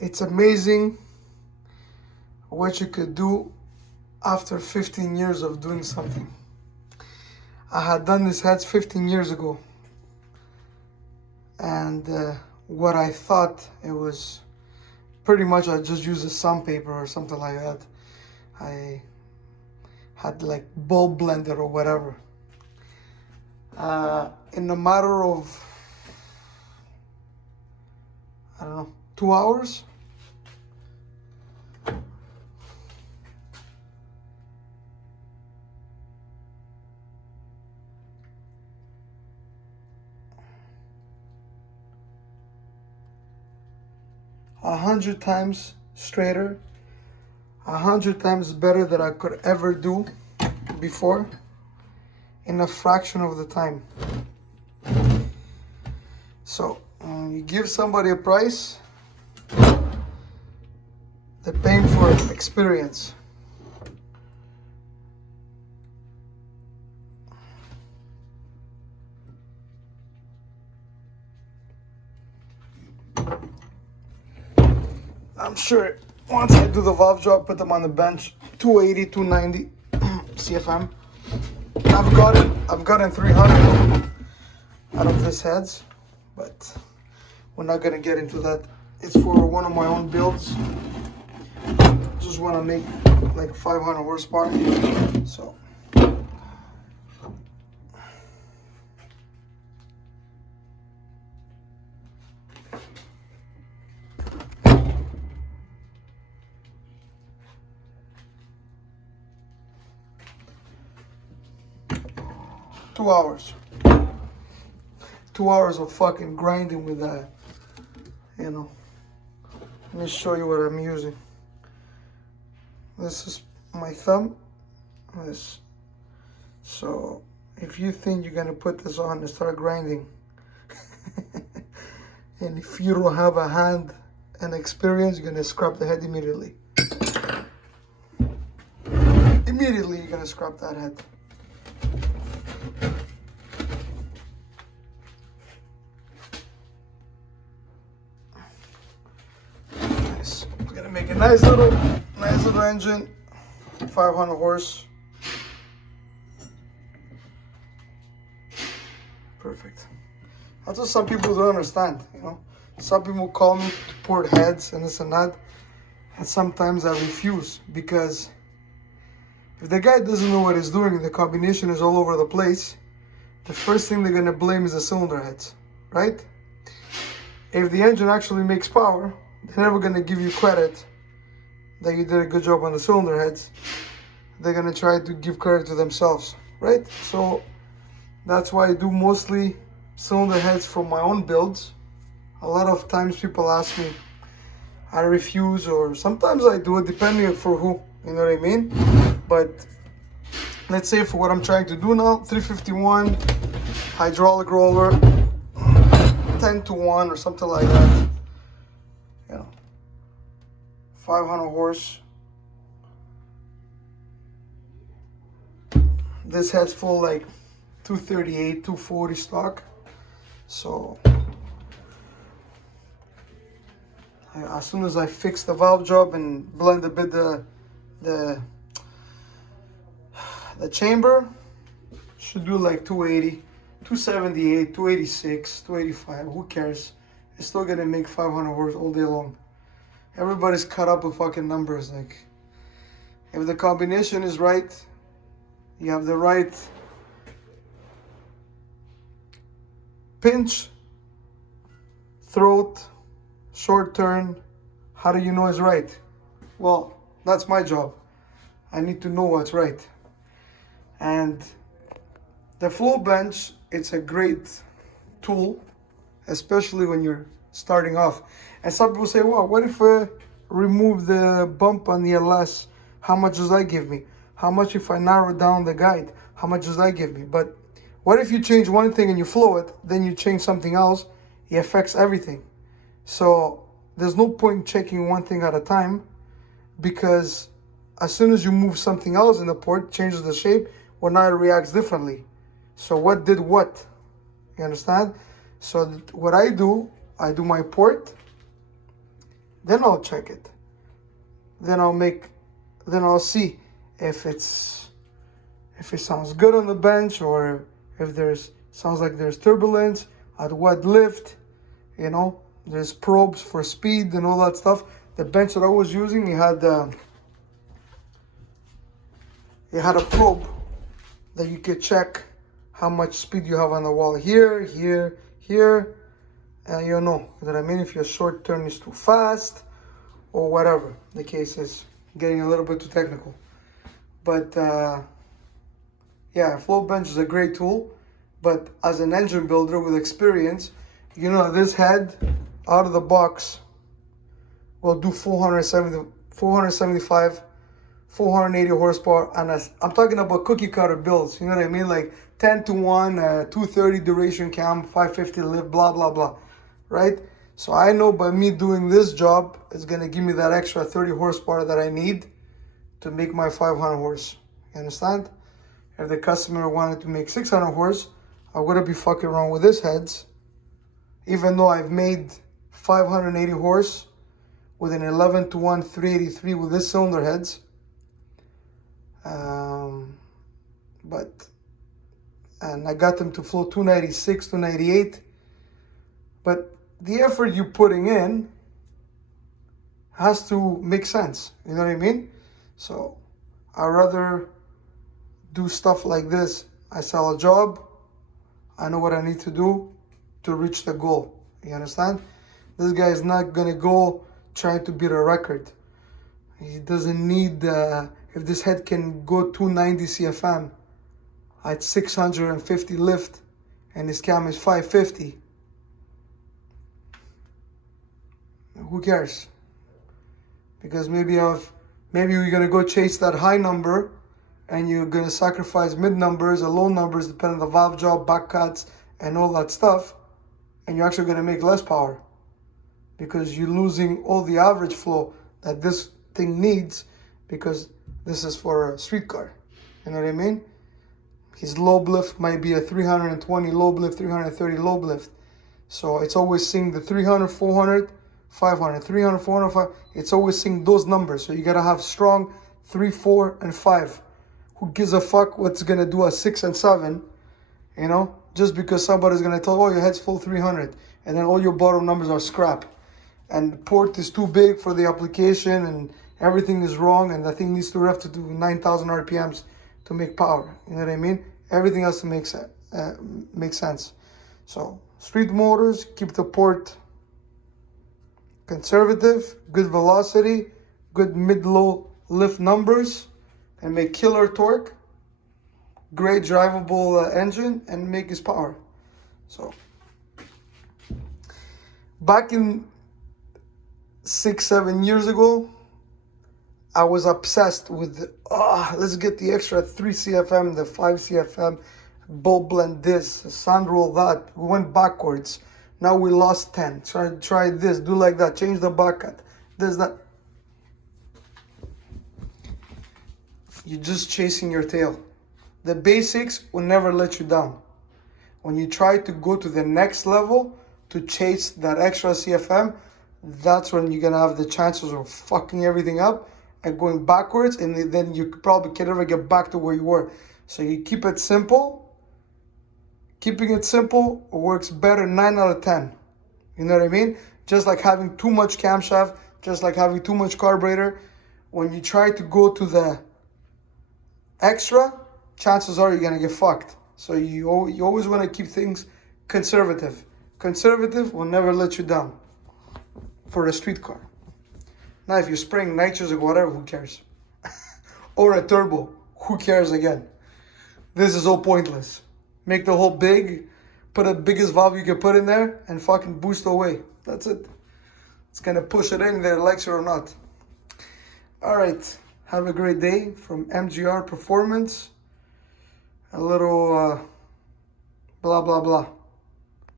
It's amazing what you could do after 15 years of doing something. I had done these heads 15 years ago, and what I thought it was pretty much I just used a sandpaper or something like that. I had like bulb blender or whatever. In a matter of, I don't know, 2 hours, a 100 times straighter, 100 times better than I could ever do before in a fraction of the time. So you give somebody a price, they're paying for experience. I'm sure once I do the valve job, put them on the bench, 280, 290 CFM. I've gotten 300 out of these heads, but we're not gonna get into that. It's for one of my own builds. Just want to make like 500 horsepower. So two hours. 2 hours of fucking grinding with that, you know. Let me show you what I'm using. This is my thumb. This. So if you think you're gonna put this on and start grinding, and if you don't have a hand and experience, you're gonna scrap the head immediately. Immediately you're gonna scrap that head. Nice. It's gonna make a nice little engine, 500 horse. Perfect. That's what some people don't understand, you know. Some people call me to port heads and this and that, and sometimes I refuse, because if the guy doesn't know what he's doing and the combination is all over the place, the first thing they're gonna blame is the cylinder heads, right? If the engine actually makes power, they're never gonna give you credit that you did a good job on the cylinder heads. They're gonna try to give credit to themselves, right? So that's why I do mostly cylinder heads for my own builds. A lot of times people ask me, I refuse, or sometimes I do it depending on for who, you know what I mean? But let's say for what I'm trying to do now, 351 hydraulic roller, 10-to-1 or something like that, you know, 500 horse. This has full like 238, 240 stock. So as soon as I fix the valve job and blend a bit the chamber, should do like 280, 278, 286, 285, who cares? It's still gonna make 500 horse all day long. Everybody's caught up with fucking numbers. Like, if the combination is right, you have the right pinch, throat, short turn, how do you know it's right? Well, that's my job. I need to know what's right. And the flow bench, it's a great tool, especially when you're starting off. And some people say, well, what if I remove the bump on the LS? How much does that give me? How much if I narrow down the guide? How much does that give me? But what if you change one thing and you flow it, then you change something else, it affects everything. So there's no point checking one thing at a time, because as soon as you move something else in the port, changes the shape, well, now it reacts differently. So what did what? You understand? So what I do my port, Then I'll check it. Then I'll see if it sounds good on the bench, or if sounds like there's turbulence, at what lift, you know. There's probes for speed and all that stuff. The bench that I was using, it had a probe that you could check how much speed you have on the wall here, here, here, and you know what I mean, if your short turn is too fast or whatever the case is. Getting a little bit too technical, but yeah, float bench is a great tool. But as an engine builder with experience, you know this head out of the box will do 475, 480 horsepower, and I'm talking about cookie cutter builds, you know what I mean, like 10-to-1, 230 duration cam, 550 lift, blah blah blah, right? So I know by me doing this job, it's gonna give me that extra 30 horsepower that I need to make my 500 horse. You understand? If the customer wanted to make 600 horse, I wouldn't be fucking around with this heads, even though I've made 580 horse with an 11-to-1 383 with this cylinder heads. And I got them to flow 296, 298. But the effort you're putting in has to make sense. You know what I mean? So I'd rather do stuff like this. I sell a job. I know what I need to do to reach the goal. You understand? This guy is not going to go trying to beat a record. He doesn't need, if this head can go 290 CFM at 650 lift and his cam is 550, who cares? Because maybe you're gonna go chase that high number and you're gonna sacrifice mid numbers or low numbers depending on the valve job, back cuts, and all that stuff, and you're actually gonna make less power because you're losing all the average flow that this thing needs, because this is for a street car. You know what I mean? His low lift might be a 320 low lift, 330 low lift. So it's always seeing the 300, 400, 500, 300, 400, 500. It's always seeing those numbers. So you gotta have strong 3, 4, and 5. Who gives a fuck what's gonna do a 6 and 7? You know, just because somebody's gonna tell, oh, your head's full 300, and then all your bottom numbers are scrap, and the port is too big for the application, and everything is wrong, and that thing needs to rev to do 9,000 RPMs to make power. You know what I mean? Everything has to make sense. So street motors, keep the port conservative, good velocity, good mid-low lift numbers, and make killer torque, great drivable engine, and make his power. So back in 6-7 years ago, I was obsessed with, let's get the extra 3 CFM, the 5 CFM, bulb blend this, sand roll that. We went backwards. Now we lost 10. Try this, do like that, change the back cut, this, that. You're just chasing your tail. The basics will never let you down. When you try to go to the next level to chase that extra CFM, that's when you're gonna have the chances of fucking everything up and going backwards, and then you probably can never get back to where you were. So you keep it simple. Keeping it simple works better 9 out of 10. You know what I mean? Just like having too much camshaft, just like having too much carburetor. When you try to go to the extra, chances are you're gonna get fucked. So you always want to keep things conservative. Conservative will never let you down for a street car. Now, if you're spraying nitrous or whatever, who cares? Or a turbo, who cares again? This is all pointless. Make the hole big, put the biggest valve you can put in there, and fucking boost away. That's it. It's gonna push it in there, likes it or not. All right, have a great day from MGR Performance. A little blah, blah, blah.